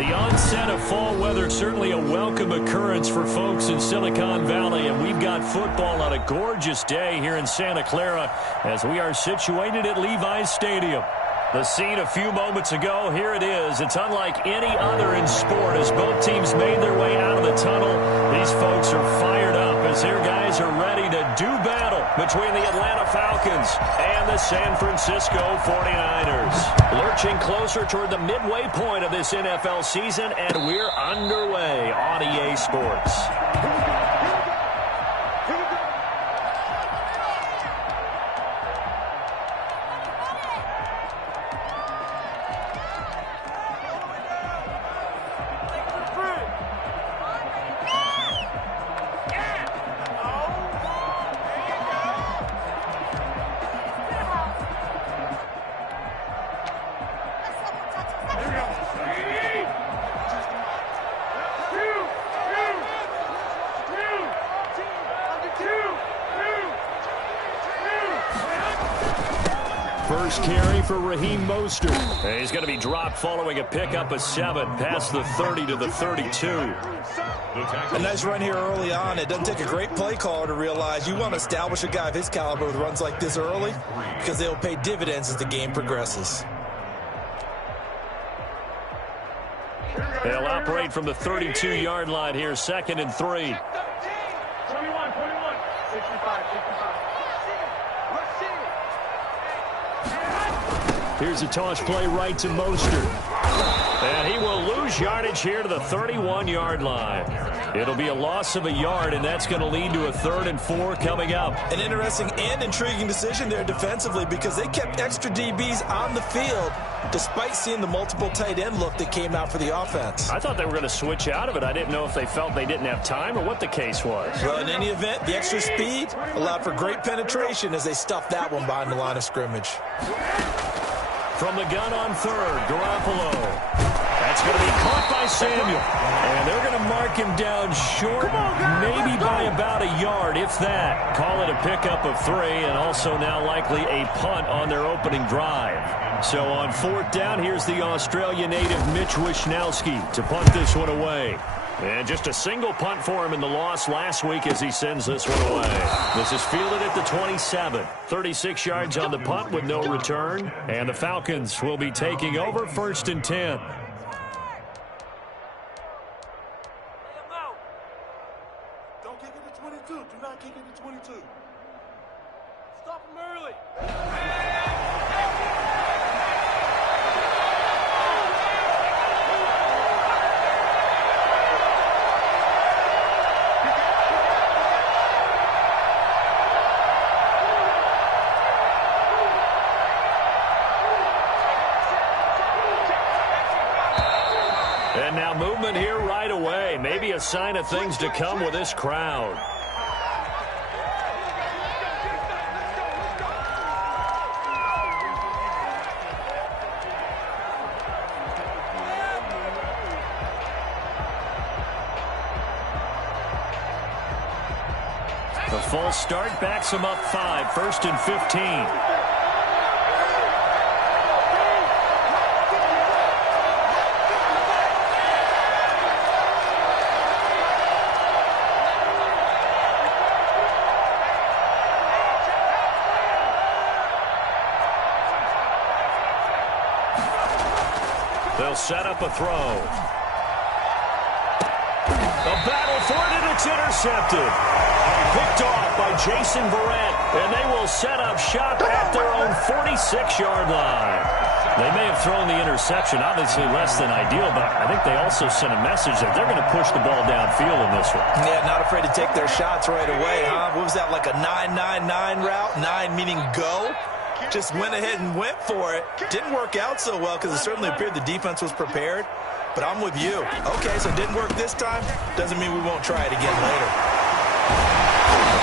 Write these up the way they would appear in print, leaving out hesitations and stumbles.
The onset of fall weather, certainly a welcome occurrence for folks in Silicon Valley, and we've got football on a gorgeous day here in Santa Clara as we are situated at Levi's Stadium. The scene a few moments ago, here it is. It's unlike any other in sport as both teams made their way out of the tunnel. These folks are fired up as their guys are ready to do battle between the Atlanta Falcons and the San Francisco 49ers. Lurching closer toward the midway point of this NFL season, and we're underway on EA Sports. First carry for Raheem Mostert. And he's going to be dropped following a pickup of 7 past the 30 to the 32. A nice run here early on. It doesn't take a great play caller to realize you want to establish a guy of his caliber with runs like this early because they'll pay dividends as the game progresses. They'll operate from the 32-yard line here, 2nd and 3. 21, 65. Here's a toss play right to Mostert. And he will lose yardage here to the 31-yard line. It'll be a loss of a yard, and that's going to lead to a 3rd and 4 coming up. An interesting and intriguing decision there defensively because they kept extra DBs on the field despite seeing the multiple tight end look that came out for the offense. I thought they were going to switch out of it. I didn't know if they felt they didn't have time or what the case was. Well, in any event, the extra speed allowed for great penetration as they stuffed that one behind the line of scrimmage. From the gun on 3rd, Garoppolo. That's going to be caught by Samuel. And they're going to mark him down short, maybe by about a yard, if that. Call it a pickup of 3, and also now likely a punt on their opening drive. So on 4th down, here's the Australia native Mitch Wishnowsky to punt this one away. And just a single punt for him in the loss last week as he sends this one away. This is fielded at the 27. 36 yards on the punt with no return. And the Falcons will be taking over 1st and 10. Don't kick it to 22. Do not kick it to 22. Stop him early. And now movement here right away. Maybe a sign of things to come with this crowd. The false start backs him up 5, 1st and 15. They'll set up a throw. A battle for it, and it's intercepted. Picked off by Jason Verrett, and they will set up shop at their own 46-yard line. They may have thrown the interception, obviously less than ideal, but I think they also sent a message that they're going to push the ball downfield in this one. Yeah, not afraid to take their shots right away, huh? What was that, like a 9-9-9 route? 9 meaning go? Just went ahead and went for it. Didn't work out so well because it certainly appeared the defense was prepared. But I'm with you. Okay, so it didn't work this time. Doesn't mean we won't try it again later.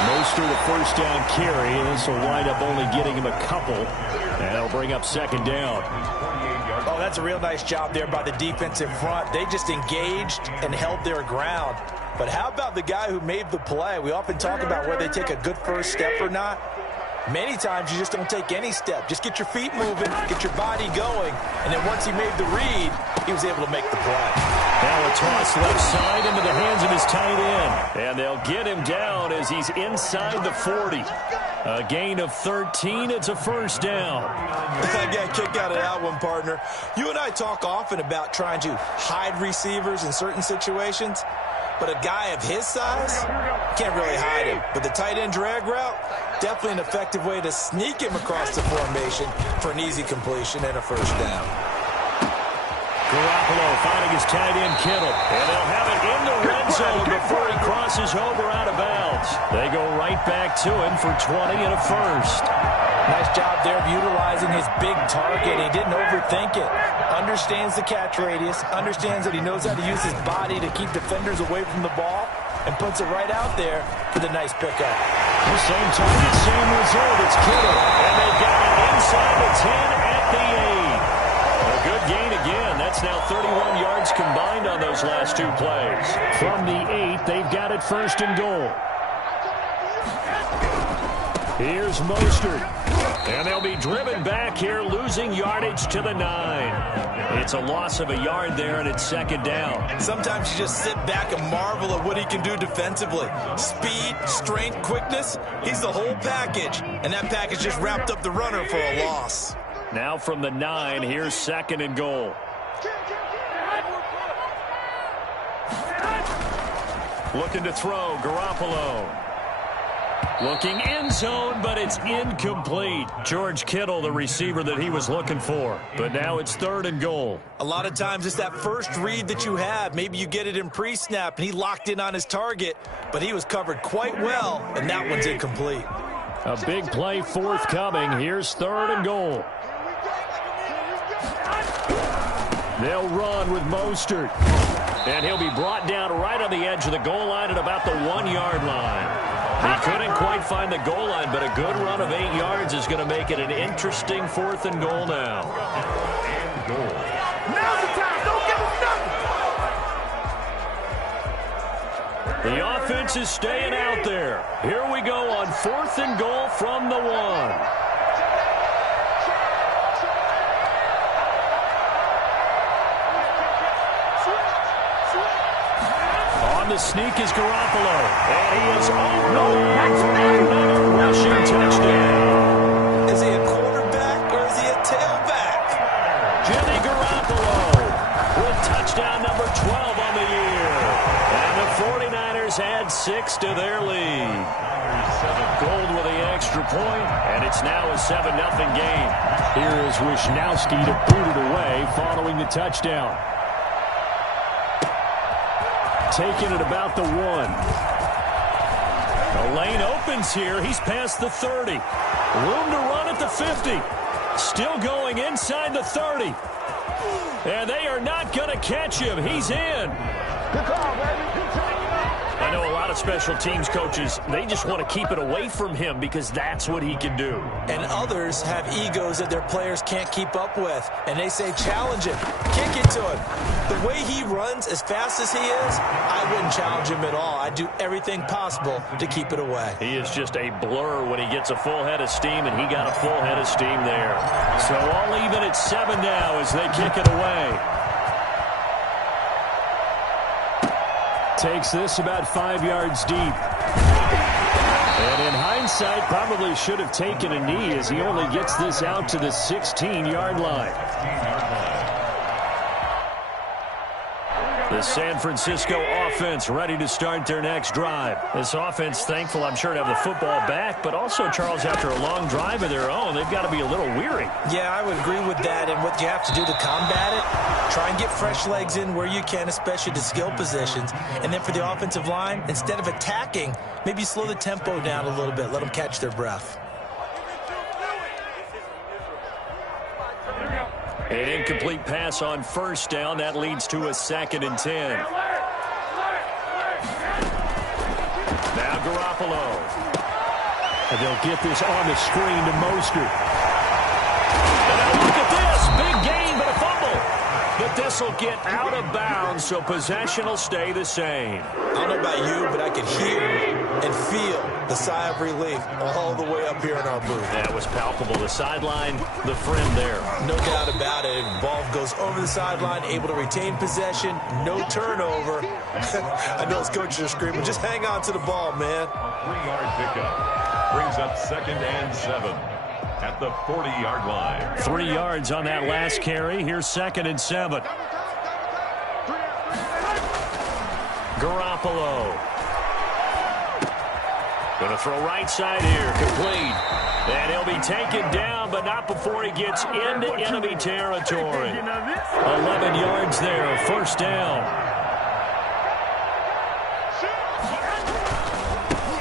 Mostert a 1st down carry, and this will wind up only getting him a couple. And it'll bring up 2nd down. Oh, that's a real nice job there by the defensive front. They just engaged and held their ground. But how about the guy who made the play? We often talk about whether they take a good first step or not. Many times you just don't take any step. Just get your feet moving, get your body going, and then once he made the read, he was able to make the play. Now a toss left side into the hands of his tight end. And they'll get him down as he's inside the 40. A gain of 13. It's a first down. I got a kick out of that one, partner. You and I talk often about trying to hide receivers in certain situations. But a guy of his size, can't really hide him. But the tight end drag route, definitely an effective way to sneak him across the formation for an easy completion and a first down. Garoppolo finding his tight end Kittle. And they'll have it in the red zone before he crosses over out of bounds. They go right back to him for 20 and a first. Nice job there of utilizing his big target. He didn't overthink it. Understands the catch radius. Understands that he knows how to use his body to keep defenders away from the ball. And puts it right out there for the nice pickup. The same target, same result. It's Kittle. And they've got it inside the 10 at the 8. A good gain again. That's now 31 yards combined on those last two plays. From the 8, they've got it first and goal. Here's Mostert. And they'll be driven back here, losing yardage to the 9. It's a loss of a yard there, and it's second down. Sometimes you just sit back and marvel at what he can do defensively. Speed, strength, quickness, he's the whole package. And that package just wrapped up the runner for a loss. Now from the 9, here's second and goal. Looking to throw, Garoppolo. Looking end zone, but it's incomplete. George Kittle, the receiver that he was looking for. But now it's third and goal. A lot of times it's that first read that you have. Maybe you get it in pre-snap, and he locked in on his target, but he was covered quite well, and that one's incomplete. A big play forthcoming. Here's third and goal. They'll run with Mostert. And he'll be brought down right on the edge of the goal line at about the 1-yard line. He couldn't quite find the goal line, but a good run of 8 yards is going to make it an interesting fourth and goal now. Now's the time. Don't give him nothing. The offense is staying out there. Here we go on fourth and goal from the 1. The sneak is Garoppolo. And he is another rushing touchdown. Is he a quarterback or is he a tailback? Jimmy Garoppolo with touchdown number 12 on the year. And the 49ers add 6 to their lead. Gold with the extra point, and it's now a 7-0 game. Here is Wisnowski to boot it away following the touchdown. Taking it about the 1. The lane opens here. He's past the 30. Room to run at the 50. Still going inside the 30. And they are not going to catch him. He's in. Good call, baby. I know a lot of special teams coaches, they just want to keep it away from him because that's what he can do. And others have egos that their players can't keep up with. And they say, challenge him. Kick it to him. The way he runs as fast as he is, I wouldn't challenge him at all. I'd do everything possible to keep it away. He is just a blur when he gets a full head of steam, and he got a full head of steam there. So all even at 7 now as they kick it away. Takes this about 5 yards deep. And in hindsight, probably should have taken a knee as he only gets this out to the 16-yard line. The San Francisco offense ready to start their next drive. This offense thankful, I'm sure, to have the football back, but also, Charles, after a long drive of their own, they've got to be a little weary. Yeah, I would agree with that, and what you have to do to combat it, try and get fresh legs in where you can, especially the skill positions. And then for the offensive line, instead of attacking, maybe slow the tempo down a little bit, let them catch their breath. An incomplete pass on first down. That leads to a 2nd and 10. Now Garoppolo. And they'll get this on the screen to Mostert. And now look at this. Big gain, but a fumble. But this this will get out of bounds, so possession will stay the same. I don't know about you, but I could hear and feel the sigh of relief all the way up here in our booth. That was palpable. The sideline, the friend there. No doubt about it. Ball goes over the sideline, able to retain possession, no turnover. I know his coaches are screaming, just hang on to the ball, man. 3-yard pickup brings up 2nd and 7 at the 40-yard line. 3 yards on that last carry. Here's 2nd and 7. Garoppolo. Going to throw right side here. Complete. And he'll be taken down, but not before he gets into enemy territory. 11 yards there. First down.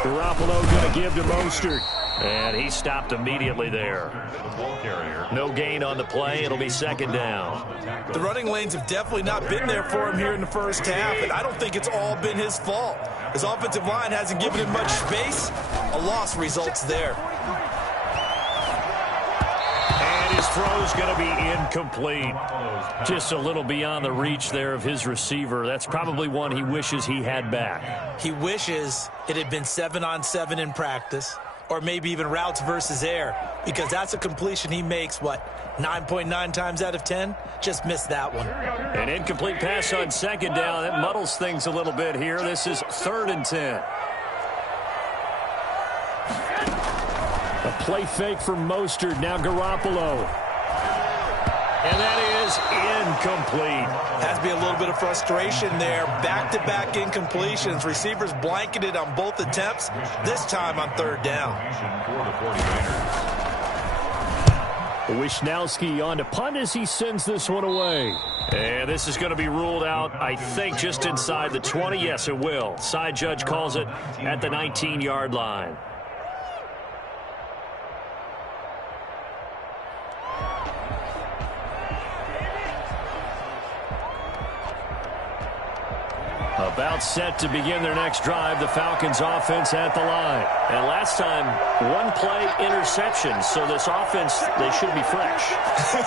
Garoppolo going to give to Mostert. And he stopped immediately there. No gain on the play. It'll be 2nd down. The running lanes have definitely not been there for him here in the first half, and I don't think it's all been his fault. His offensive line hasn't given him much space. A loss results there. And his throw's going to be incomplete. Just a little beyond the reach there of his receiver. That's probably one he wishes he had back. He wishes it had been 7-on-7 in practice, or maybe even routes versus air, because that's a completion he makes, 9.9 times out of 10? Just missed that one. An incomplete pass on 2nd down. That muddles things a little bit here. This is 3rd and 10. A play fake for Mostert. Now Garoppolo. And that is incomplete. Has to be a little bit of frustration there. Back-to-back incompletions. Receivers blanketed on both attempts, this time on 3rd down. Wishnowski on to punt as he sends this one away. And this is going to be ruled out, I think, just inside the 20. Yes, it will. Side judge calls it at the 19-yard line. About set to begin their next drive, the Falcons offense at the line. And last time, 1 play interception, so this offense, they should be fresh.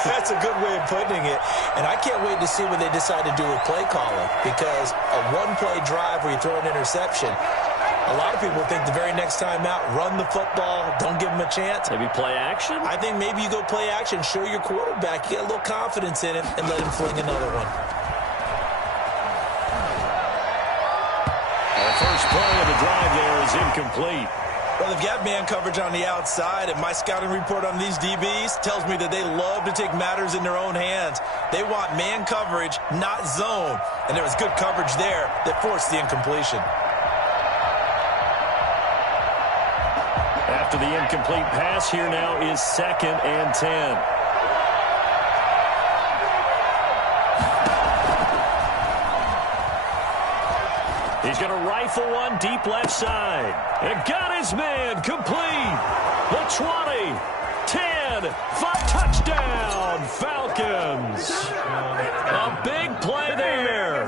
That's a good way of putting it. And I can't wait to see what they decide to do with play calling, because a 1-play drive where you throw an interception, a lot of people think the very next time out, run the football, don't give them a chance. Maybe play action? I think maybe you go play action, show your quarterback, you get a little confidence in him, and let him fling another one. First play of the drive there is incomplete. Well, they've got man coverage on the outside, and my scouting report on these DBs tells me that they love to take matters in their own hands. They want man coverage, not zone, and there was good coverage there that forced the incompletion. After the incomplete pass, here now is 2nd and 10. He's going to rifle one deep left side. And got his man complete. The 20, 10, 5, touchdown, Falcons. A big play there.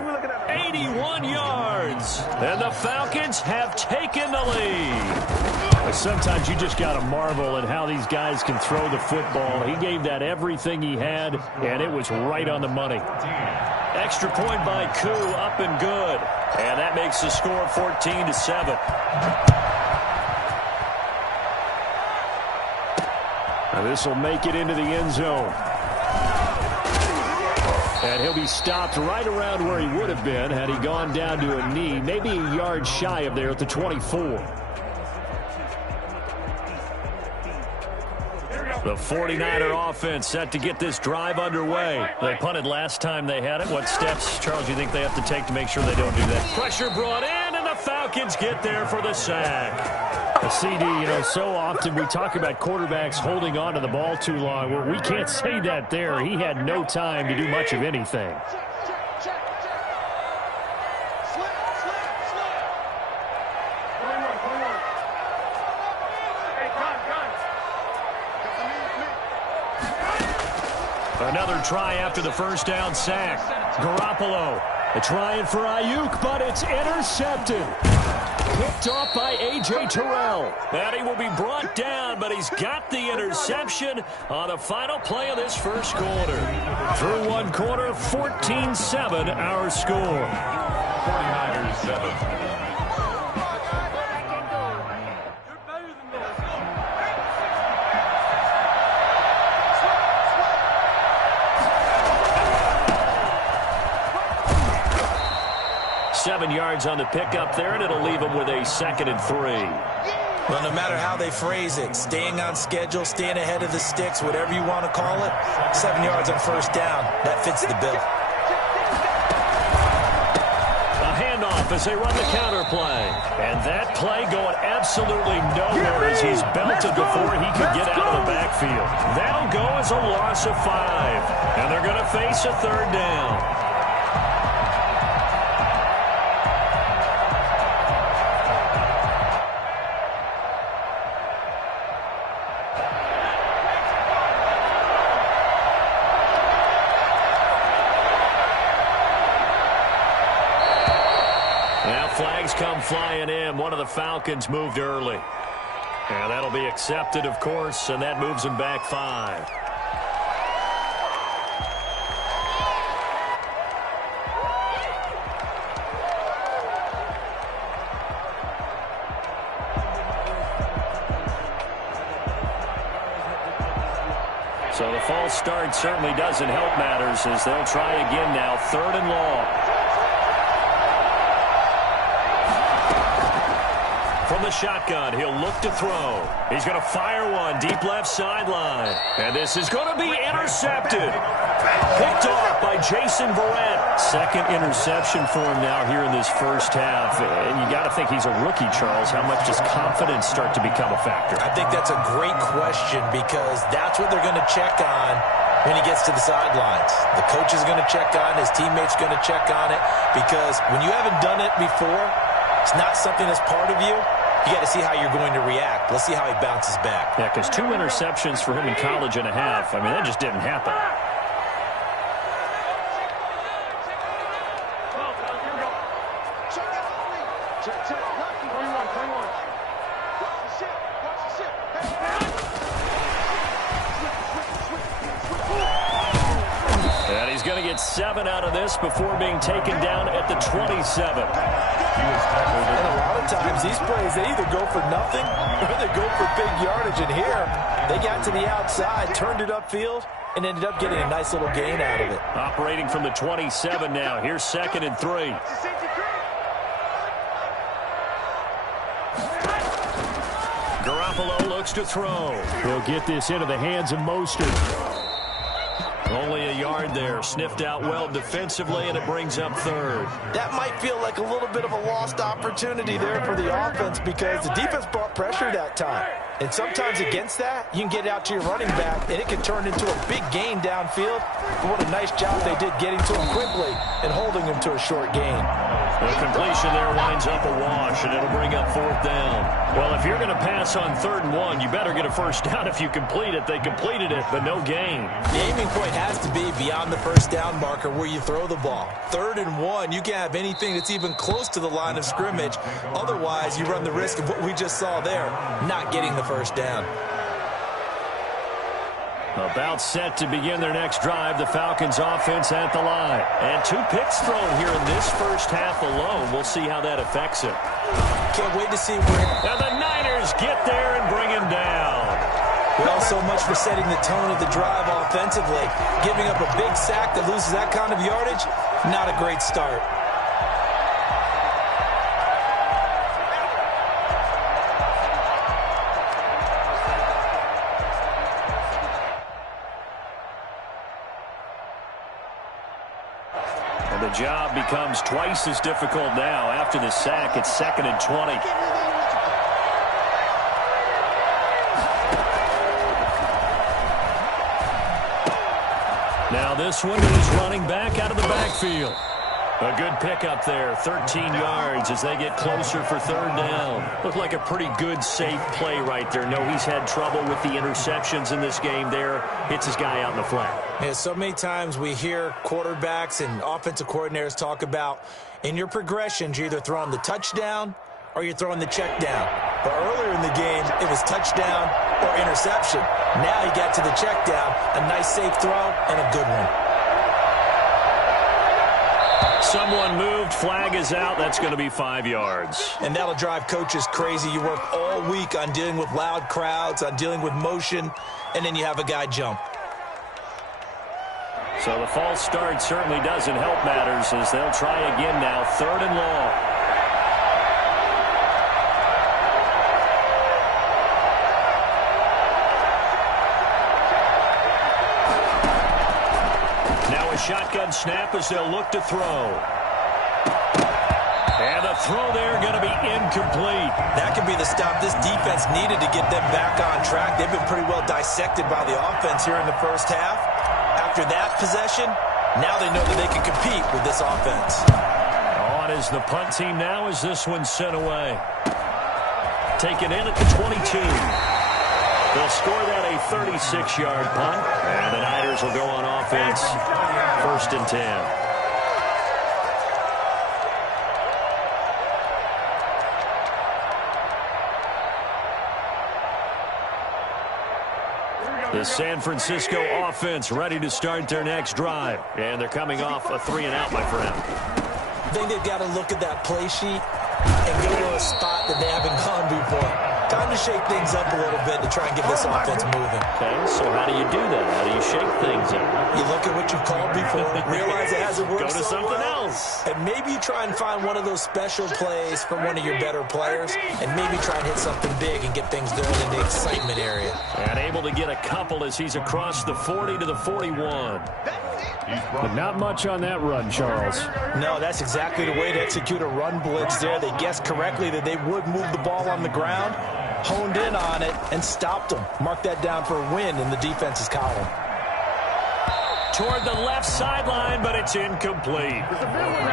81 yards. And the Falcons have taken the lead. Sometimes you just got to marvel at how these guys can throw the football. He gave that everything he had, and it was right on the money. Extra point by Koo, up and good. And that makes the score 14-7. Now this will make it into the end zone. And he'll be stopped right around where he would have been had he gone down to a knee, maybe a yard shy of there at the 24. The 49er offense set to get this drive underway. They punted last time they had it. What steps, Charles, do you think they have to take to make sure they don't do that? Pressure brought in, and the Falcons get there for the sack. A CD, so often we talk about quarterbacks holding on to the ball too long. Well, we can't say that there. He had no time to do much of anything. Another try after the first down sack. Garoppolo They're trying for Ayuk, but it's intercepted. Picked off by A.J. Terrell. And he will be brought down, but he's got the interception on the final play of this first quarter. Through one quarter, 14-7 our score. 49ers 7. Seven yards on the pickup there, and it'll leave him with a 2nd and 3. Well, no matter how they phrase it, staying on schedule, staying ahead of the sticks, whatever you want to call it, 7 yards on first down. That fits the bill. A handoff as they run the counter play. And that play going absolutely nowhere as he's belted before he could get out of the backfield. That'll go as a loss of 5. And they're going to face a 3rd down. Flags come flying in. One of the Falcons moved early. And that'll be accepted, of course, and that moves him back 5. So the false start certainly doesn't help matters as they'll try again now. 3rd and long. From the shotgun, he'll look to throw. He's going to fire one deep left sideline. And this is going to be intercepted. Picked off by Jason Verrett. 2nd interception for him now here in this first half. And you got to think he's a rookie, Charles. How much does confidence start to become a factor? I think that's a great question because that's what they're going to check on when he gets to the sidelines. The coach is going to check on, his teammates going to check on it, because when you haven't done it before, it's not something that's part of you. You got to see how you're going to react. Let's see how he bounces back. Yeah, because 2 interceptions for him in college and a half. I mean, that just didn't happen. And he's going to get 7 out of this before being taken down at the 27. And a lot of times these plays, they either go for nothing or they go for big yardage. And here, they got to the outside, turned it upfield, and ended up getting a nice little gain out of it. Operating from the 27 now. Here's 2nd and 3. Garoppolo looks to throw. He'll get this into the hands of Mostert. Only a yard there. Sniffed out well defensively, and it brings up 3rd. That might feel like a little bit of a lost opportunity there for the offense because the defense brought pressure that time. And sometimes against that, you can get out to your running back, and it can turn into a big gain downfield. But what a nice job they did getting to him quickly and holding him to a short gain. The completion there winds up a wash, and it'll bring up 4th down. Well, if you're going to pass on 3rd and 1, you better get a first down if you complete it. They completed it, but no gain. The aiming point has to be beyond the first down marker where you throw the ball. 3rd and 1, you can't have anything that's even close to the line of scrimmage. Otherwise, you run the risk of what we just saw there, not getting the first down. About set to begin their next drive, the Falcons offense at the line. And 2 picks thrown here in this first half alone. We'll see how that affects it. Can't wait to see where... And the Niners get there and bring him down. Well, so much for setting the tone of the drive offensively. Giving up a big sack that loses that kind of yardage, not a great start. And the job becomes twice as difficult now. After the sack, it's 2nd and 20. Now this one is running back out of the backfield. A good pickup there, 13 yards as they get closer for 3rd down. Looked like a pretty good, safe play right there. No, he's had trouble with the interceptions in this game there. Hits his guy out in the flat. Yeah, so many times we hear quarterbacks and offensive coordinators talk about in your progressions, you're either throwing the touchdown or you're throwing the check down. But earlier in the game, it was touchdown or interception. Now he got to the check down, a nice safe throw, and a good one. Someone moved, flag is out. That's going to be 5 yards. And that'll drive coaches crazy. You work all week on dealing with loud crowds, on dealing with motion, and then you have a guy jump. So the false start certainly doesn't help matters as they'll try again now, 3rd and long. Now a shotgun snap as they'll look to throw. And a throw there going to be incomplete. That could be the stop this defense needed to get them back on track. They've been pretty well dissected by the offense here in the first half. After that possession, now they know that they can compete with this offense. On is the punt team now as this one's sent away. Taken in at the 22. They'll score that a 36-yard punt. And the Niners will go on offense, 1st and 10. The San Francisco offense ready to start their next drive. And they're coming off a 3-and-out, my friend. I think they've got to look at that play sheet and go to a spot that they haven't gone before. Time to shake things up a little bit to try and get this offense moving. Okay, so how do you do that? How do you shake things up? You look at what you've called before, realize it hasn't worked Go to so something well, else. and maybe you try and find one of those special plays from one of your better players, and maybe try and hit something big and get things going in the excitement area. And able to get a couple as he's across the 40 to the 41. But not much on that run, Charles. No, that's exactly the way to execute a run blitz there. They guessed correctly that they would move the ball on the ground, honed in on it, and stopped them. Mark that down for a win in the defense's column. Toward the left sideline, but it's incomplete.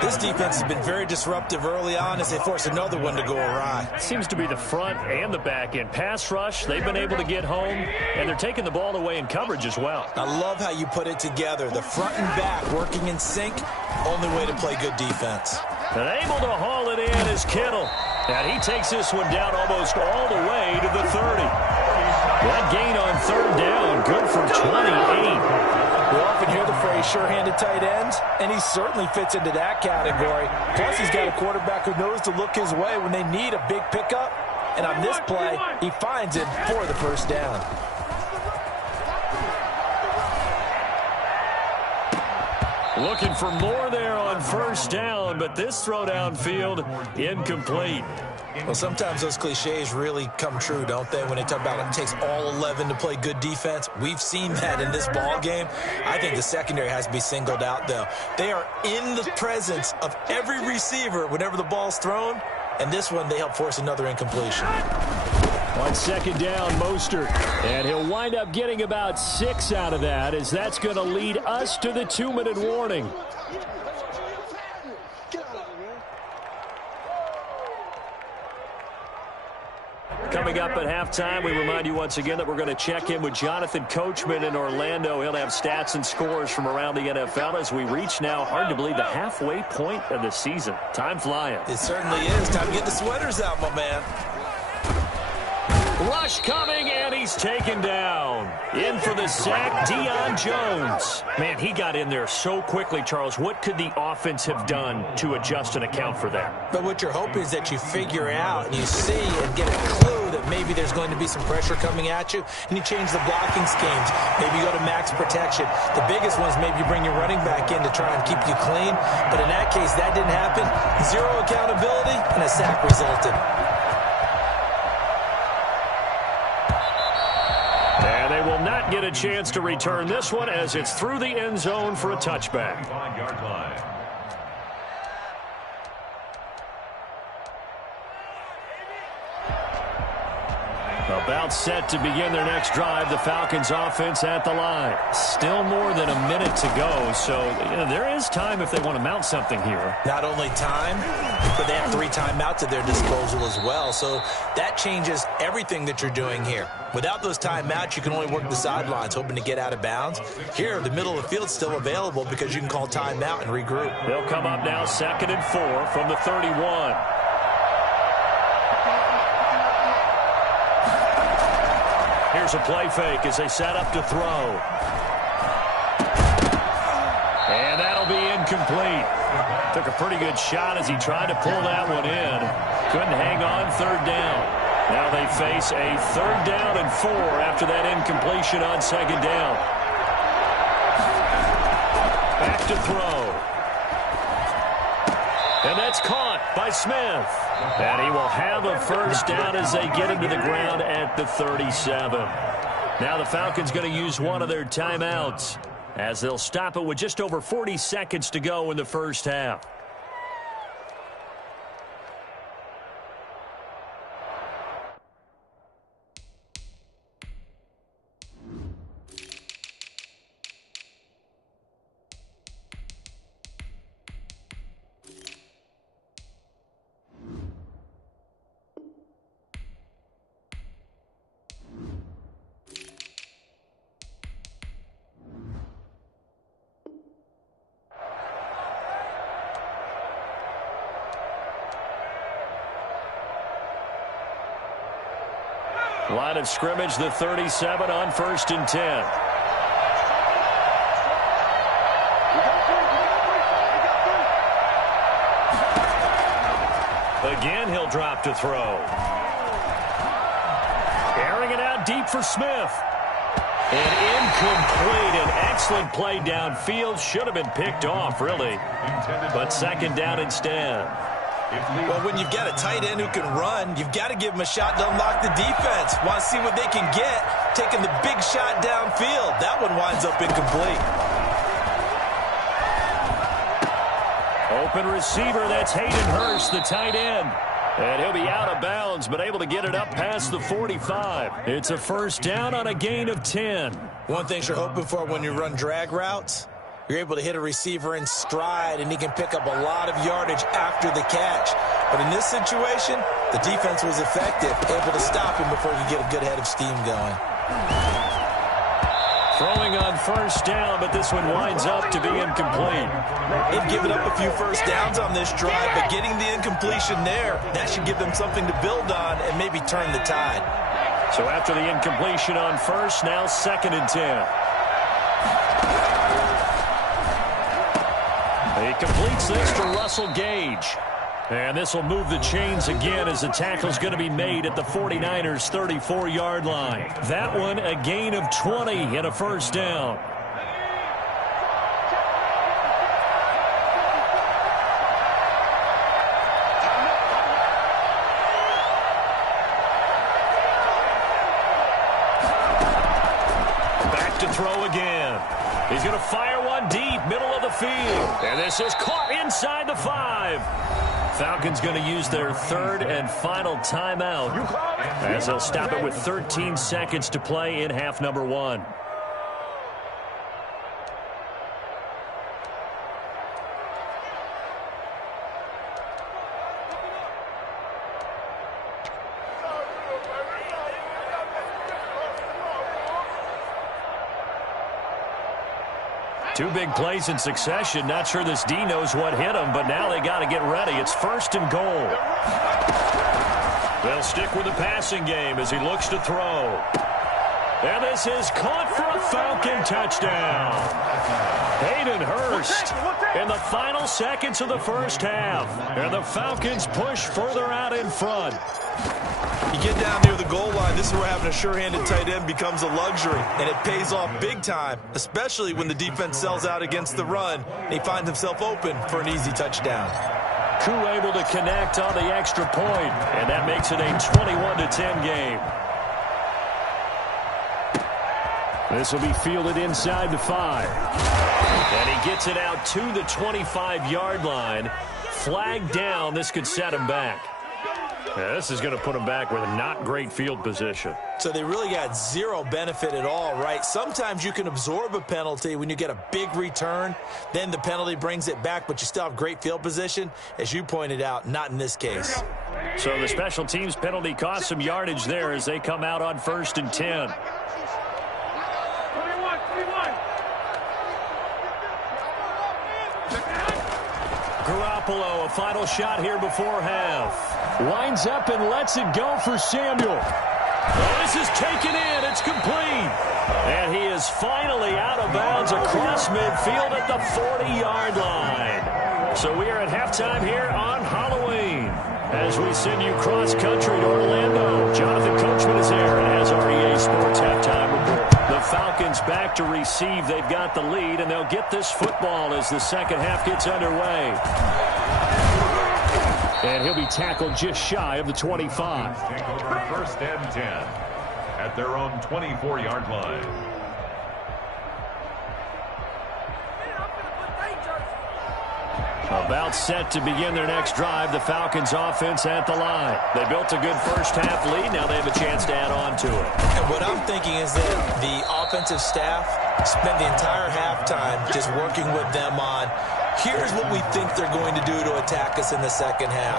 This defense has been very disruptive early on as they force another one to go awry. Seems to be the front and the back end. Pass rush, they've been able to get home, and they're taking the ball away in coverage as well. I love how you put it together. The front and back working in sync, only way to play good defense. And able to haul it in is Kittle. And he takes this one down almost all the way to the 30. That gain on 3rd down, good for 28. We often hear the phrase sure-handed tight ends, and he certainly fits into that category. Plus, he's got a quarterback who knows to look his way when they need a big pickup. And on this play, he finds it for the 1st down. Looking for more there on 1st down, but this throw downfield incomplete. Well, sometimes those cliches really come true, don't they, when they talk about it takes all 11 to play good defense. We've seen that in this ball game. I think the secondary has to be singled out, though. They are in the presence of every receiver whenever the ball's thrown, and this one they help force another incompletion. On 2nd down, Mostert, and he'll wind up getting about 6 out of that, as that's going to lead us to the 2-minute warning. Coming up at halftime, we remind you once again that we're going to check in with Jonathan Coachman in Orlando. He'll have stats and scores from around the NFL as we reach now, hard to believe, the halfway point of the season. Time flying. It certainly is. Time to get the sweaters out, my man. Rush coming, and he's taken down. In for the sack, Deion Jones. Man, he got in there so quickly, Charles. What could the offense have done to adjust and account for that? But what you're hoping is that you figure out and you see and get a clue that maybe there's going to be some pressure coming at you, and you change the blocking schemes. Maybe you go to max protection. The biggest one is maybe you bring your running back in to try and keep you clean. But in that case, that didn't happen. Zero accountability, and a sack resulted. And they will not get a chance to return this one as it's through the end zone for a touchback. 5-yard line. A About set to begin their next drive. The Falcons offense at the line. Still more than a minute to go, so there is time if they want to mount something here. Not only time, but they have 3 timeouts at their disposal as well, so that changes everything that you're doing here. Without those timeouts, you can only work the sidelines, hoping to get out of bounds. Here, the middle of the field's still available because you can call timeout and regroup. They'll come up now 2nd and 4 from the 31. Here's a play fake as they set up to throw. And that'll be incomplete. Took a pretty good shot as he tried to pull that one in. Couldn't hang on 3rd down. Now they face a 3rd down and 4 after that incompletion on 2nd down. Back to throw. And that's caught by Smith. And he will have a 1st down as they get him to the ground at the 37. Now the Falcons going to use one of their timeouts as they'll stop it with just over 40 seconds to go in the 1st half. Line of scrimmage, the 37 on 1st and 10. Again, he'll drop to throw. Airing it out deep for Smith. And incomplete. An excellent play downfield. Should have been picked off, really. But 2nd down instead. Well, when you've got a tight end who can run, you've got to give him a shot to unlock the defense. Want to see what they can get, taking the big shot downfield. That one winds up incomplete. Open receiver, that's Hayden Hurst, the tight end. And he'll be out of bounds, but able to get it up past the 45. It's a 1st down on a gain of 10. One thing you're hoping for when you run drag routes, you're able to hit a receiver in stride, and he can pick up a lot of yardage after the catch. But in this situation, the defense was effective, able to stop him before he could get a good head of steam going. Throwing on 1st down, but this one winds up to be incomplete. They've given up a few 1st downs on this drive, but getting the incompletion there, that should give them something to build on and maybe turn the tide. So after the incompletion on 1st, now 2nd and 10. He completes this to Russell Gage. And this will move the chains again as the tackle's going to be made at the 49ers' 34-yard line. That one a gain of 20 and a 1st down. Back to throw again. He's going to fire one deep, middle of the field. And this is caught inside the 5. Falcons going to use their 3rd and final timeout as they'll stop it with 13 seconds to play in half number 1. Two big plays in succession. Not sure this D knows what hit him, but now they got to get ready. It's 1st and goal. They'll stick with the passing game as he looks to throw. And this is caught for a Falcon touchdown. Hayden Hurst in the final seconds of the 1st half. And the Falcons push further out in front. You get down near the goal line, this is where having a sure-handed tight end becomes a luxury, and it pays off big time, especially when the defense sells out against the run, and he finds himself open for an easy touchdown. Koo able to connect on the extra point, and that makes it a 21-10 game. This will be fielded inside the 5. And he gets it out to the 25-yard line. Flag down. This could set him back. Yeah, this is going to put them back with a not great field position. So they really got zero benefit at all, right? Sometimes you can absorb a penalty when you get a big return. Then the penalty brings it back, but you still have great field position. As you pointed out, not in this case. So the special teams penalty cost some yardage there as they come out on 1st and 10. Garoppolo, a final shot here before half. Winds up and lets it go for Samuel. Oh, this is taken in. It's complete. And he is finally out of bounds across midfield at the 40-yard line. So we are at halftime here on Halloween as we send you cross-country to Orlando. Jonathan Coachman is here and has our EA Sports halftime report. The Falcons back to receive. They've got the lead, and they'll get this football as the second half gets underway. And he'll be tackled just shy of the 25. Take over 1st and 10 at their own 24-yard line. About set to begin their next drive, the Falcons offense at the line. They built a good first half lead. Now they have a chance to add on to it. And what I'm thinking is that the offensive staff spent the entire halftime just working with them on, here's what we think they're going to do to attack us in the second half.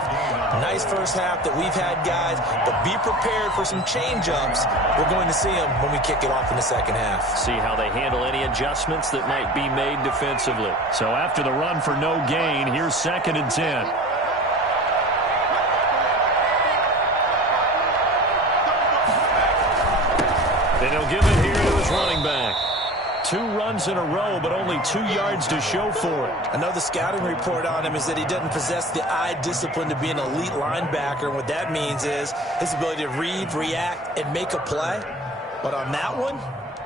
Nice first half that we've had, guys, but be prepared for some change-ups. We're going to see them when we kick it off in the second half. See how they handle any adjustments that might be made defensively. So after the run for no gain, here's 2nd and 10. And he'll give it here to his running back. 2 runs in a row, but only 2 yards to show for it. I know the scouting report on him is that he doesn't possess the eye discipline to be an elite linebacker. And what that means is his ability to read, react, and make a play. But on that one,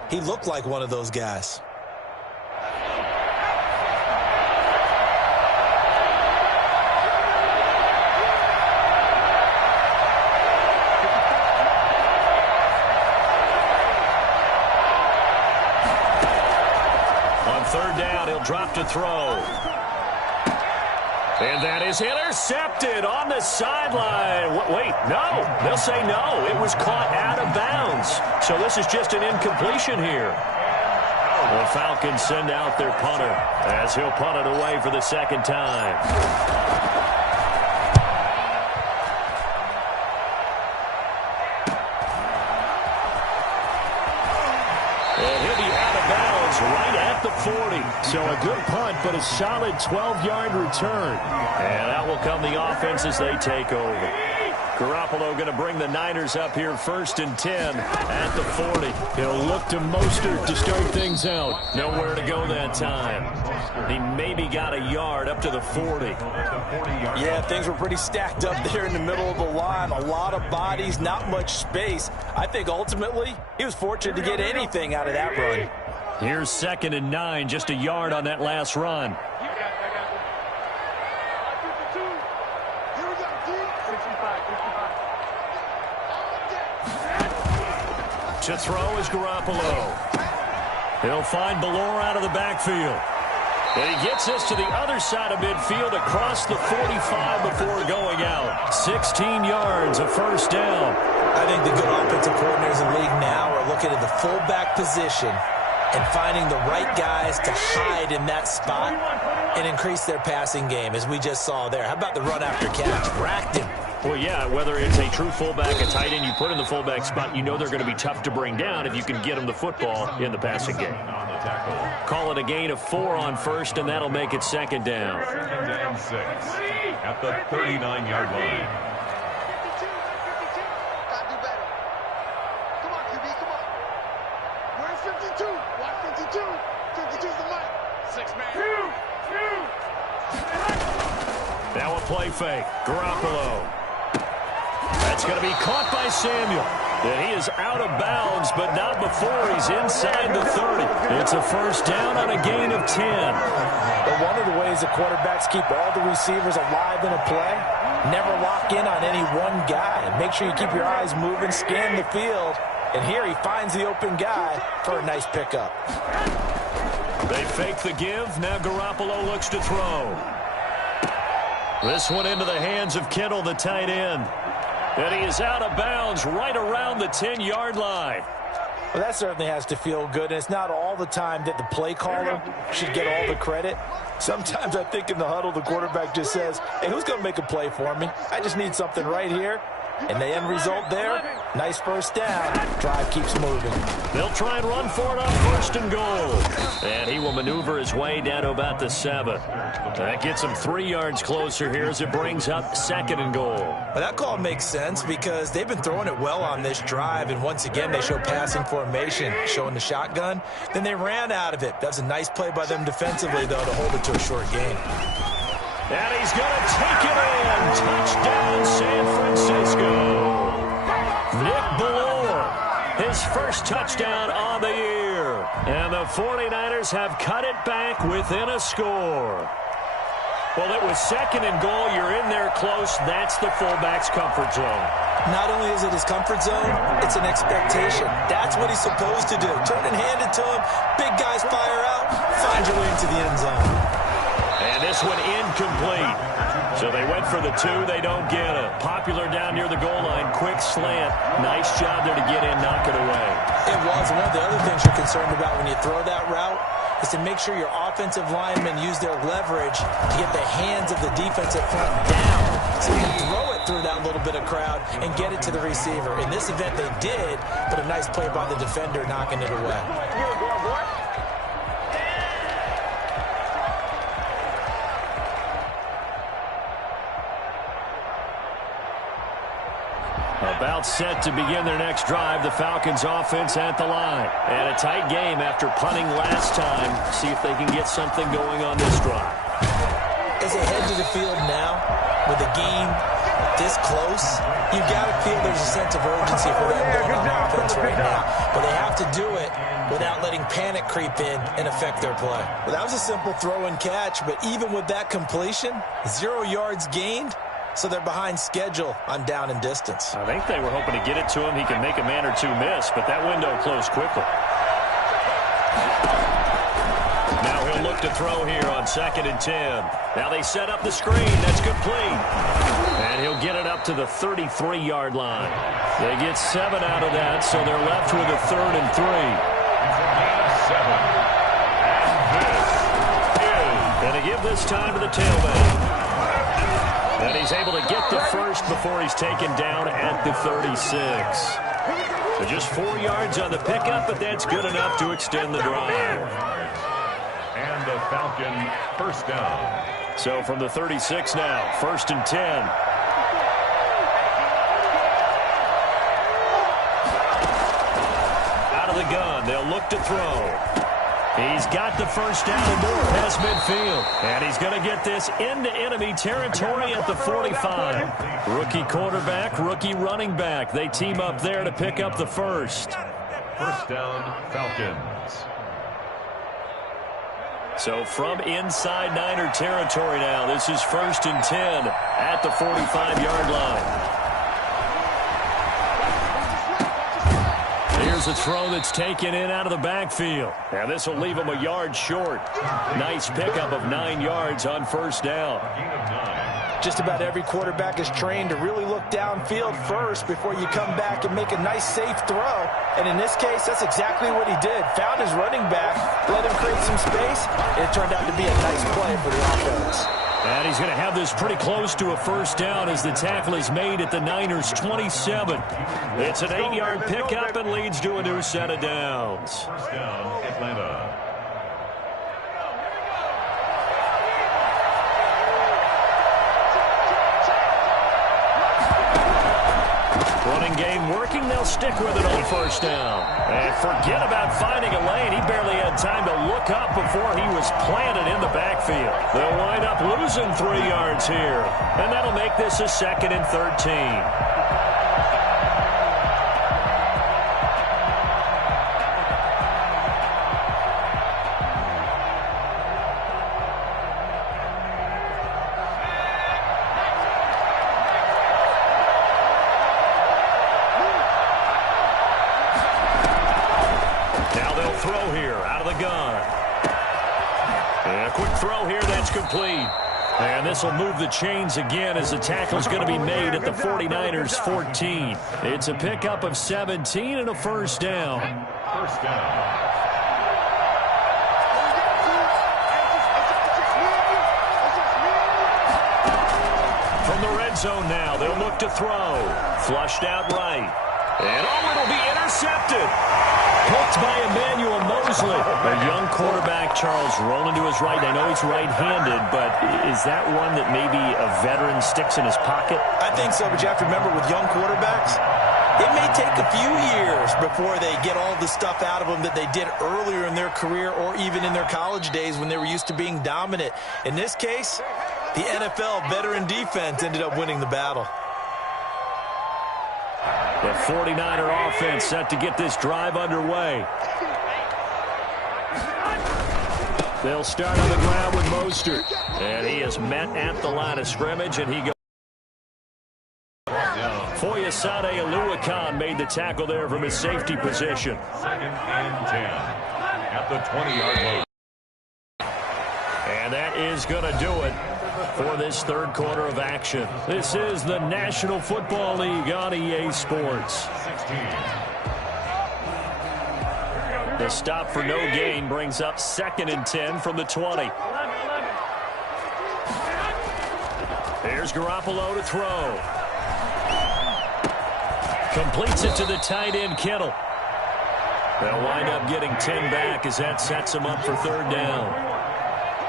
he looked like one of those guys. Third down, he'll drop to throw. And that is intercepted on the sideline. Wait, no. They'll say no. It was caught out of bounds. So this is just an incompletion here. The Falcons send out their punter as he'll punt it away for the second time. Right at the 40. So a good punt, but a solid 12-yard return. And that will come the offense as they take over. Garoppolo going to bring the Niners up here 1st and 10 at the 40. He'll look to Mostert to start things out. Nowhere to go that time. He maybe got a yard up to the 40. Yeah, things were pretty stacked up there in the middle of the line. A lot of bodies, not much space. I think ultimately he was fortunate to get anything out of that run. Here's 2nd and 9, just a yard on that last run. To throw is Garoppolo. He'll find Ballore out of the backfield. And he gets us to the other side of midfield across the 45 before going out. 16 yards, a first down. I think the good offensive coordinators in the league now are looking at the fullback position and finding the right guys to hide in that spot and increase their passing game, as we just saw there. How about the run after catch? Racked him. Well, yeah, whether it's a true fullback, a tight end, you put in the fullback spot, you know they're going to be tough to bring down if you can get them the football in the passing game. Call it a gain of 4 on first, and that'll make it 2nd down. 2nd and 6 at the 39-yard line. Now a play fake. Garoppolo. That's going to be caught by Samuel. And he is out of bounds, but not before he's inside the 30. It's a first down on a gain of 10. But one of the ways the quarterbacks keep all the receivers alive in a play, never lock in on any one guy. Make sure you keep your eyes moving, scan the field. And here he finds the open guy for a nice pickup. They fake the give. Now Garoppolo looks to throw. This one into the hands of Kittle, the tight end. And he is out of bounds right around the 10-yard line. Well, that certainly has to feel good, and it's not all the time that the play caller should get all the credit. Sometimes I think in the huddle, the quarterback just says, hey, who's going to make a play for me? I just need something right here. And the end result there, nice first down. Drive keeps moving. They'll try and run for it on first and goal. And he will maneuver his way down to about the 7. That gets him 3 yards closer here as it brings up second and goal. Well, that call makes sense because they've been throwing it well on this drive. And once again, they show passing formation, showing the shotgun. Then they ran out of it. That's a nice play by them defensively, though, to hold it to a short gain. And he's going to take it in. Touchdown, San Francisco. Nick Ballore, his first touchdown on the year. And the 49ers have cut it back within a score. Well, it was second and goal. You're in there close. That's the fullback's comfort zone. Not only is it his comfort zone, it's an expectation. That's what he's supposed to do. Turn and hand it to him. Big guys fire out. Find your way into the end zone. And this one incomplete. So they went for the 2. They don't get it. Popular down near the goal line. Quick slant. Nice job there to get in, knock it away. It was. One of the other things you're concerned about when you throw that route is to make sure your offensive linemen use their leverage to get the hands of the defensive front down so you can throw it through that little bit of crowd and get it to the receiver. In this event, they did, but a nice play by the defender knocking it away. About set to begin their next drive. The Falcons offense at the line. And a tight game after punting last time. See if they can get something going on this drive. As they head to the field now, with the game this close, you've got to feel there's a sense of urgency for them going on offense right now. But they have to do it without letting panic creep in and affect their play. Well, that was a simple throw and catch, but even with that completion, 0 yards gained. So they're behind schedule on down and distance. I think they were hoping to get it to him. He can make a man or two miss, but that window closed quickly. Now he'll look to throw here on 2nd and 10. Now they set up the screen. That's complete. And he'll get it up to the 33-yard line. They get 7 out of that, so they're left with a 3rd and 3. And they give this time to the tailback. And he's able to get the first before he's taken down at the 36. So just 4 yards on the pickup, but that's good enough to extend the drive. And the Falcon first down. So from the 36 now, 1st and 10. Out of the gun, they'll look to throw. He's got the first down and more past midfield. And he's going to get this into enemy territory at the 45. Rookie quarterback, rookie running back. They team up there to pick up the first. First down, Falcons. So from inside Niner territory now, this is 1st and 10 at the 45-yard line. Here's a throw that's taken in out of the backfield. And this will leave him a yard short. Nice pickup of 9 yards on first down. Just about every quarterback is trained to really look downfield first before you come back and make a nice, safe throw. And in this case, that's exactly what he did. Found his running back, let him create some space, and it turned out to be a nice play for the offense. And he's going to have this pretty close to a first down as the tackle is made at the Niners' 27. It's an 8-yard pickup and leads to a new set of downs. First down, Atlanta. Running game working, they'll stick with it on first down. And forget about finding a lane. He barely had time to look up before he was planted in the backfield. They'll wind up losing 3 yards here. And that'll make this a 2nd and 13. Throw here out of the gun. And a quick throw here that's complete. And this will move the chains again as the tackle's going to be made at the 49ers 14. It's a pickup of 17 and a first down. First down. From the red zone now, they'll look to throw. Flushed out right. And it'll be intercepted. Hooked by Emmanuel Mosley. A young quarterback, Charles, rolling to his right. I know he's right-handed, but is that one that maybe a veteran sticks in his pocket? I think so, but you have to remember with young quarterbacks, it may take a few years before they get all the stuff out of them that they did earlier in their career or even in their college days when they were used to being dominant. In this case, the NFL veteran defense ended up winning the battle. The 49er offense set to get this drive underway. They'll start on the ground with Mostert. And he is met at the line of scrimmage, and he goes. Foyesade Oluwakan made the tackle there from his safety position. 2nd and 10 at the 20-yard line. And that is going to do it for this third quarter of action. This is the National Football League on EA Sports. 16. The stop for no gain brings up 2nd and 10 from the 20. Here's Garoppolo to throw. Completes it to the tight end, Kittle. They'll wind up getting 10 back as that sets them up for third down.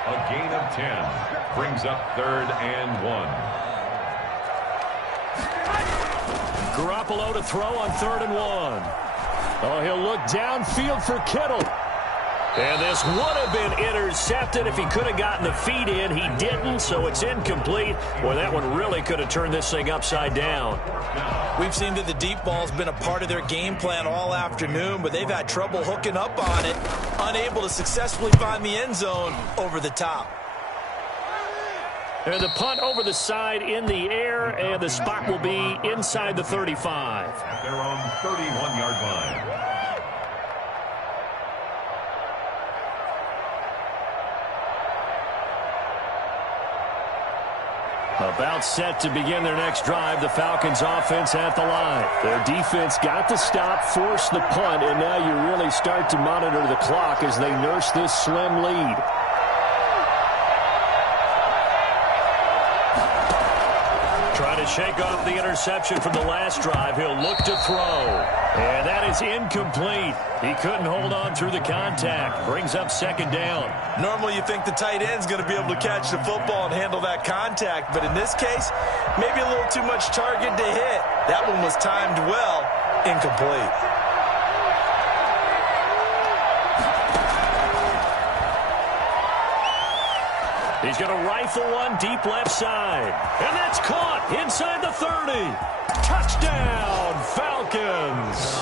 A gain of 10 brings up 3rd and 1. Garoppolo to throw on 3rd and 1. Oh, he'll look downfield for Kittle. And this would have been intercepted if he could have gotten the feet in. He didn't, so it's incomplete. Boy, that one really could have turned this thing upside down. We've seen that the deep ball's been a part of their game plan all afternoon, but they've had trouble hooking up on it, unable to successfully find the end zone over the top. And the punt over the side in the air, and the spot will be inside the 35. They're on 31-yard line. About set to begin their next drive, the Falcons offense at the line. Their defense got the stop, forced the punt, and now you really start to monitor the clock as they nurse this slim lead. Trying to shake off the interception from the last drive. He'll look to throw. And that is incomplete. He couldn't hold on through the contact. Brings up 2nd down. Normally you think the tight end's going to be able to catch the football and handle that contact, but in this case, maybe a little too much target to hit. That one was timed well, incomplete. He's going to rifle one deep left side. And that's caught inside the 30. Touchdown, Falcons.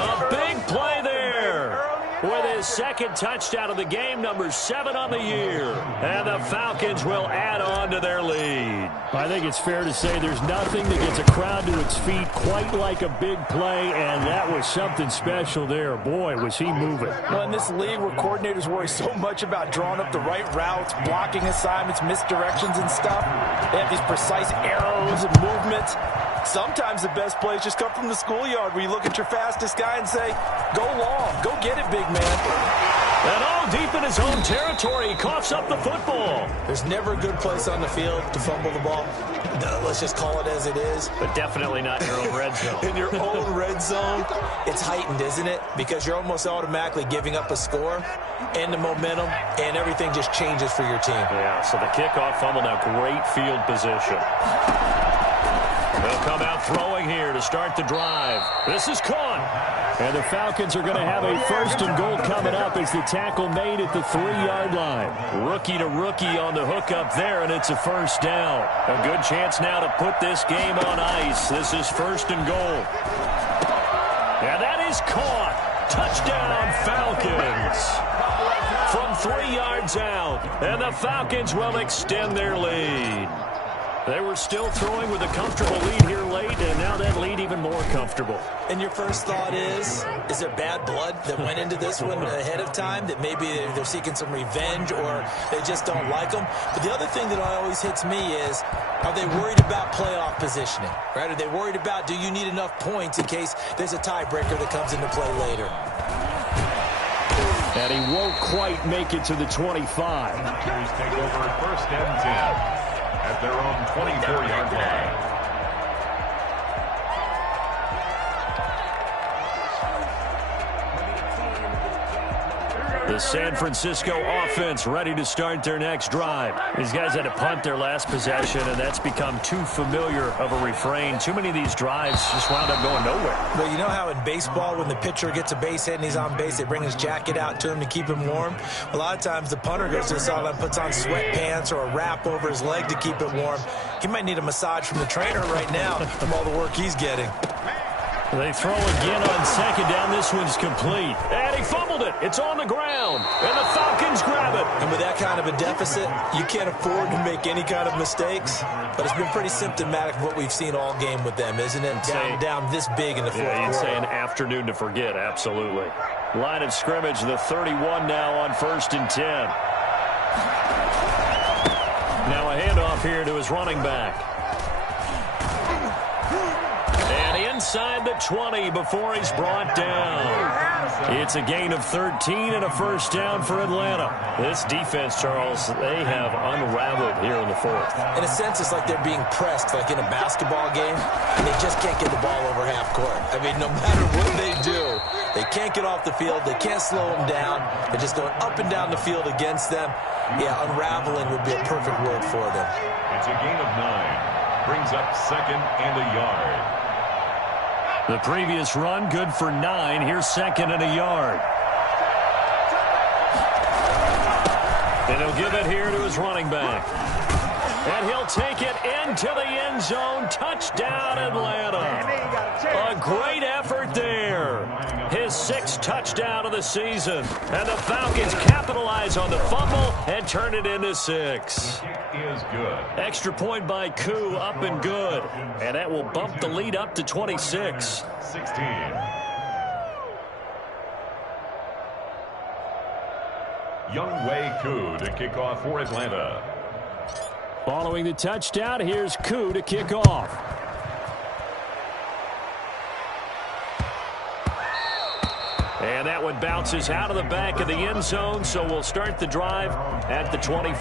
A big play there. With his 2nd touchdown of the game, number 7 on the year. And the Falcons will add on to their lead. I think it's fair to say there's nothing that gets a crowd to its feet quite like a big play, and that was something special there. Boy, was he moving. Well, in this league where coordinators worry so much about drawing up the right routes, blocking assignments, misdirections and stuff, they have these precise arrows and movements. Sometimes the best plays just come from the schoolyard where you look at your fastest guy and say, go long, go get it, big man. And all deep in his own territory, he coughs up the football. There's never a good place on the field to fumble the ball. Let's just call it as it is. But definitely not in your own red zone. In your own red zone, it's heightened, isn't it? Because you're almost automatically giving up a score and the momentum, and everything just changes for your team. Yeah, so the kickoff fumble, now great field position. They'll come out throwing here to start the drive. This is caught. And the Falcons are going to have a 1st and goal coming up as the tackle made at the 3-yard line. Rookie to rookie on the hookup there, and it's a 1st down. A good chance now to put this game on ice. This is 1st and goal. And that is caught. Touchdown, Falcons. From 3 yards out. And the Falcons will extend their lead. They were still throwing with a comfortable lead here late, and now that lead even more comfortable. And your first thought is there bad blood that went into this one ahead of time, that maybe they're seeking some revenge or they just don't like them? But the other thing that always hits me is, are they worried about playoff positioning? Right? Are they worried about, do you need enough points in case there's a tiebreaker that comes into play later? And he won't quite make it to the 25. Packers take over first and 10 at their own 24-yard line. The San Francisco offense ready to start their next drive. These guys had to punt their last possession, and that's become too familiar of a refrain. Too many of these drives just wound up going nowhere. Well, you know how in baseball when the pitcher gets a base hit and he's on base, they bring his jacket out to him to keep him warm? A lot of times the punter goes just on and puts on sweatpants or a wrap over his leg to keep it warm. He might need a massage from the trainer right now from all the work he's getting. They throw again on second down. This one's complete. And he fumbled it. It's on the ground. And the Falcons grab it. And with that kind of a deficit, you can't afford to make any kind of mistakes. But it's been pretty symptomatic of what we've seen all game with them, isn't it? Down this big in the fourth quarter. You'd say an afternoon to forget, absolutely. Line of scrimmage, the 31 now on 1st and 10. Now a handoff here to his running back. Inside the 20 before he's brought down. It's a gain of 13 and a first down for Atlanta. This defense, Charles, they have unraveled here in the fourth. In a sense, it's like they're being pressed like in a basketball game, and they just can't get the ball over half court. I mean, no matter what they do, they can't get off the field. They can't slow them down. They're just going up and down the field against them. Yeah, unraveling would be a perfect word for them. It's a gain of 9. Brings up 2nd and a yard. The previous run, good for 9. Here's 2nd and a yard. And he'll give it here to his running back. And he'll take it into the end zone. Touchdown, Atlanta. A great effort there. His 6th touchdown of the season. And the Falcons capitalize on the fumble and turn it into 6. Is good. Extra point by Koo, up and good. And that will bump the lead up to 26. 16. Younghoe Koo to kick off for Atlanta. Following the touchdown, here's Koo to kick off. And that one bounces out of the back of the end zone, so we'll start the drive at the 20.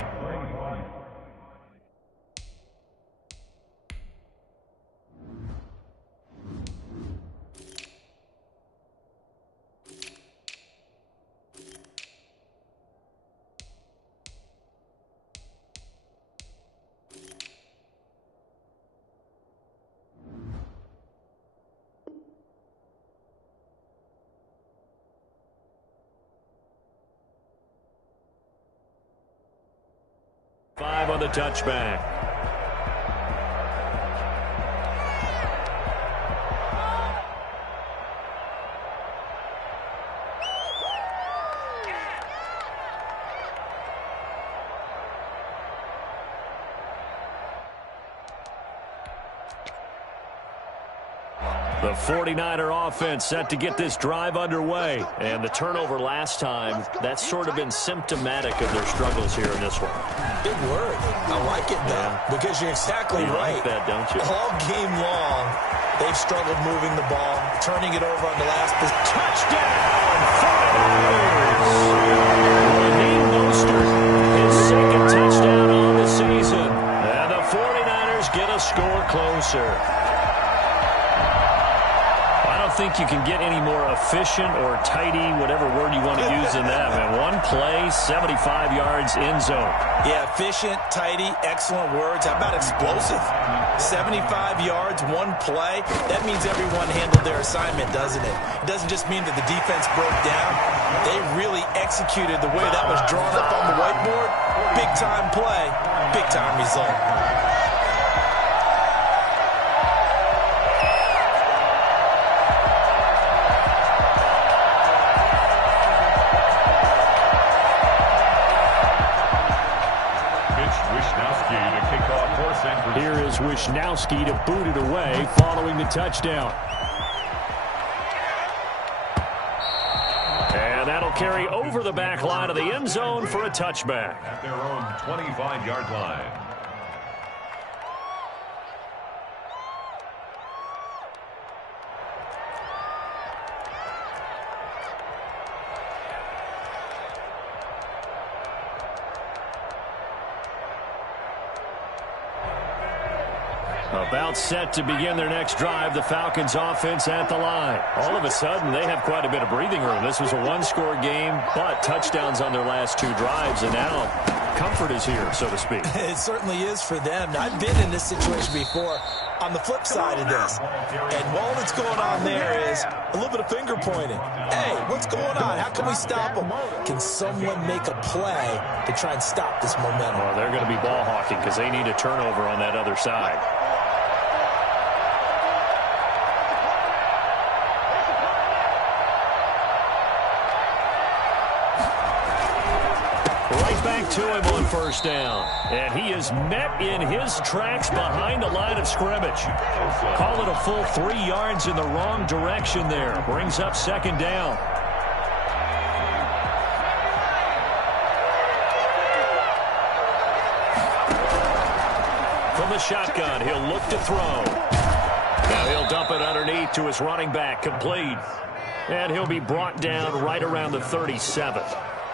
On the touchback. The 49er offense set to get this drive underway. And the turnover last time, that's sort of been symptomatic of their struggles here in this one. Big word. I like it, though, because you're exactly right. You like that, don't you? All game long, they've struggled moving the ball, turning it over on the last possession. Touchdown! 49ers! Raheem Mostert, his 2nd touchdown on the season. And the 49ers get a score closer. I don't think you can get any more efficient or tidy, whatever word you want to use in that, man. One play, 75 yards in zone. Yeah, efficient, tidy, excellent words. How about explosive? 75 yards, one play. That means everyone handled their assignment, doesn't it? It doesn't just mean that the defense broke down. They really executed the way that was drawn up on the whiteboard. Big-time play, big-time result. Here allows Wisnowski to boot it away following the touchdown. And that'll carry over the back line of the end zone for a touchback. At their own 25-yard line. About set to begin their next drive, the Falcons offense at the line. All of a sudden, they have quite a bit of breathing room. This was a one-score game, but touchdowns on their last 2 drives, and now comfort is here, so to speak. It certainly is for them. I've been in this situation before on the flip side of this. And all that's going on there is a little bit of finger pointing. Hey, what's going on? How can we stop them? Can someone make a play to try and stop this momentum? Well, they're going to be ball hawking because they need a turnover on that other side. Back to him on first down. And he is met in his tracks behind the line of scrimmage. Call it a full 3 yards in the wrong direction there. Brings up second down. From the shotgun, he'll look to throw. Now he'll dump it underneath to his running back, complete. And he'll be brought down right around the 37.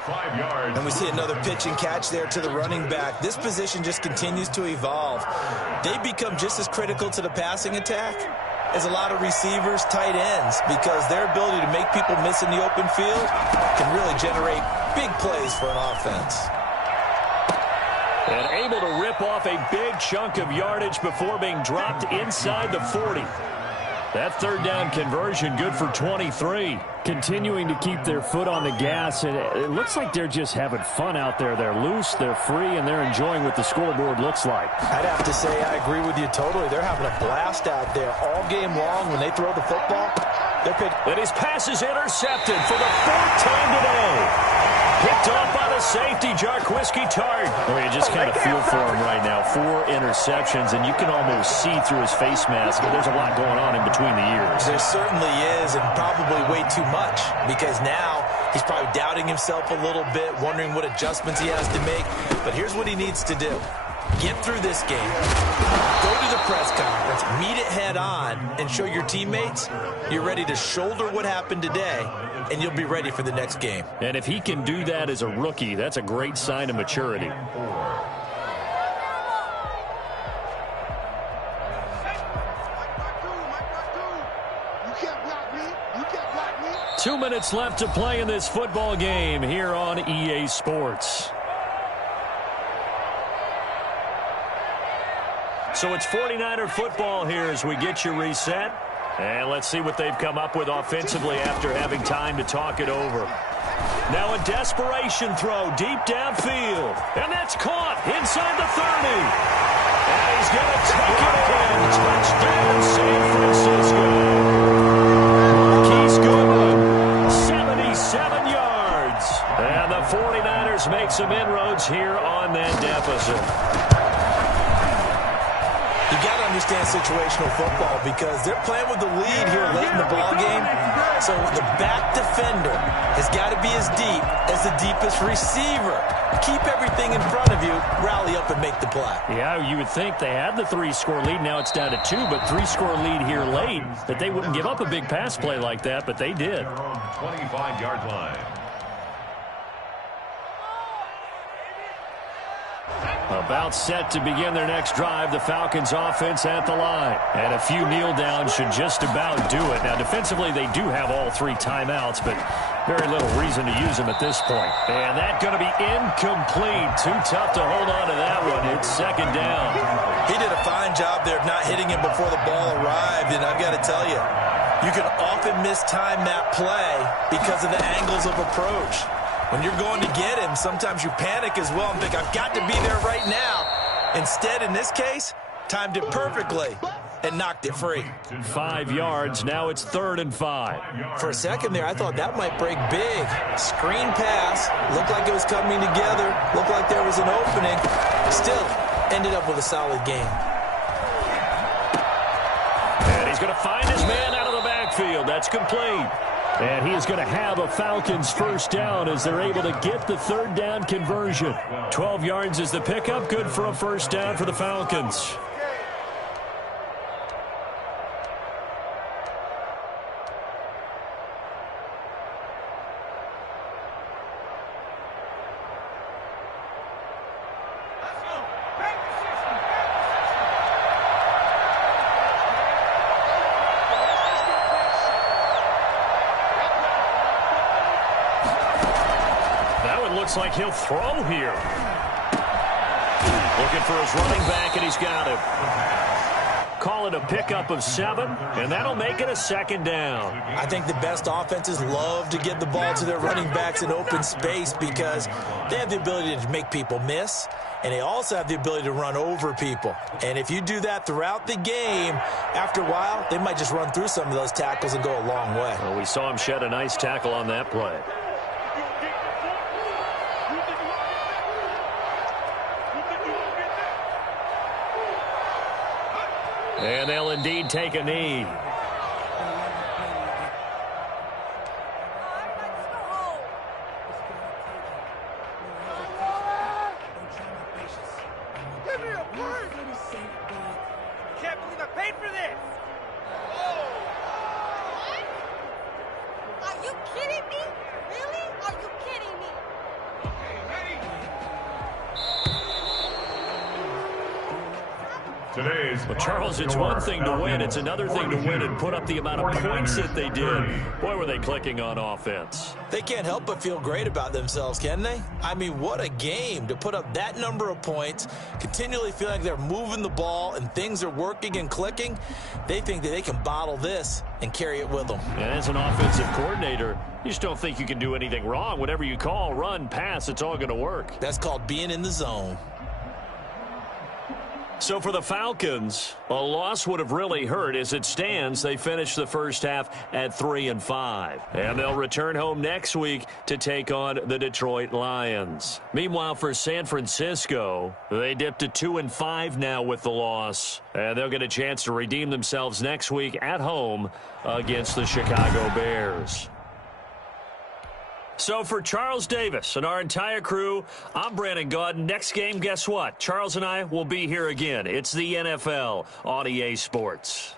5 yards. And we see another pitch and catch there to the running back. This position just continues to evolve. They become just as critical to the passing attack as a lot of receivers, tight ends, because their ability to make people miss in the open field can really generate big plays for an offense. And able to rip off a big chunk of yardage before being dropped inside the 40. That third down conversion good for 23. Continuing to keep their foot on the gas, and it looks like they're just having fun out there. They're loose, they're free, and they're enjoying what the scoreboard looks like. I'd have to say I agree with you totally. They're having a blast out there all game long when they throw the football. And his pass is intercepted for the 4th time today. Picked off by the safety, Jarquiski Tart. Well, you just kind of feel for him right now. 4 interceptions, and you can almost see through his face mask. There's a lot going on in between the ears. There certainly is, and probably way too much, because now he's probably doubting himself a little bit, wondering what adjustments he has to make. But here's what he needs to do. Get through this game, go to the press conference, meet it head on, and show your teammates you're ready to shoulder what happened today, and you'll be ready for the next game. And if he can do that as a rookie, that's a great sign of maturity. Two minutes left to play in this football game here on EA Sports. So it's 49er football here as we get you reset. And let's see what they've come up with offensively after having time to talk it over. Now a desperation throw deep downfield. And that's caught inside the 30. And he's going to take it in. Touchdown San Francisco. Marquise Goodwin, 77 yards. And the 49ers make some inroads here on that deficit. You got to understand situational football because they're playing with the lead here late in the ball game. So the back defender has got to be as deep as the deepest receiver. Keep everything in front of you, rally up and make the play. Yeah, you would think they had the 3-score lead. Now it's down to 2, but 3-score lead here late, that they wouldn't give up a big pass play like that, but they did. 25-yard line. About set to begin their next drive, the Falcons offense at the line. And a few kneel downs should just about do it. Now, defensively, they do have all 3 timeouts, but very little reason to use them at this point. And that's going to be incomplete. Too tough to hold on to that one. It's second down. He did a fine job there of not hitting him before the ball arrived, and I've got to tell you, you can often mistime that play because of the angles of approach. When you're going to get him, sometimes you panic as well and think, I've got to be there right now. Instead, in this case, timed it perfectly and knocked it free. 5 yards. Now it's 3rd and 5. For a second there, I thought that might break big. Screen pass. Looked like it was coming together. Looked like there was an opening. Still, ended up with a solid game. He's going to find his man out of the backfield. That's complete. And he is going to have a Falcons first down as they're able to get the third down conversion. 12 yards is the pickup. Good for a first down for the Falcons. Looks like he'll throw here. Looking for his running back, and he's got him. Call it a pickup of 7, and that'll make it a second down. I think the best offenses love to get the ball to their running backs in open space because they have the ability to make people miss, and they also have the ability to run over people. And if you do that throughout the game, after a while, they might just run through some of those tackles and go a long way. Well, we saw him shed a nice tackle on that play. And they'll indeed take a knee. Give me a break! Can't believe I paid for this! Are you kidding me? Really? Are you kidding me? Well, Charles, it's one thing to win. It's another thing to win and put up the amount of points that they did. Boy, were they clicking on offense. They can't help but feel great about themselves, can they? I mean, what a game to put up that number of points, continually feel like they're moving the ball and things are working and clicking. They think that they can bottle this and carry it with them. And as an offensive coordinator, you just don't think you can do anything wrong. Whatever you call, run, pass, it's all going to work. That's called being in the zone. So for the Falcons, a loss would have really hurt. As it stands, they finished the first half at 3-5. And they'll return home next week to take on the Detroit Lions. Meanwhile, for San Francisco, they dipped to 2-5 now with the loss. And they'll get a chance to redeem themselves next week at home against the Chicago Bears. So for Charles Davis and our entire crew, I'm Brandon Gaudin. Next game, guess what? Charles and I will be here again. It's the NFL on EA Sports.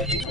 Thank you.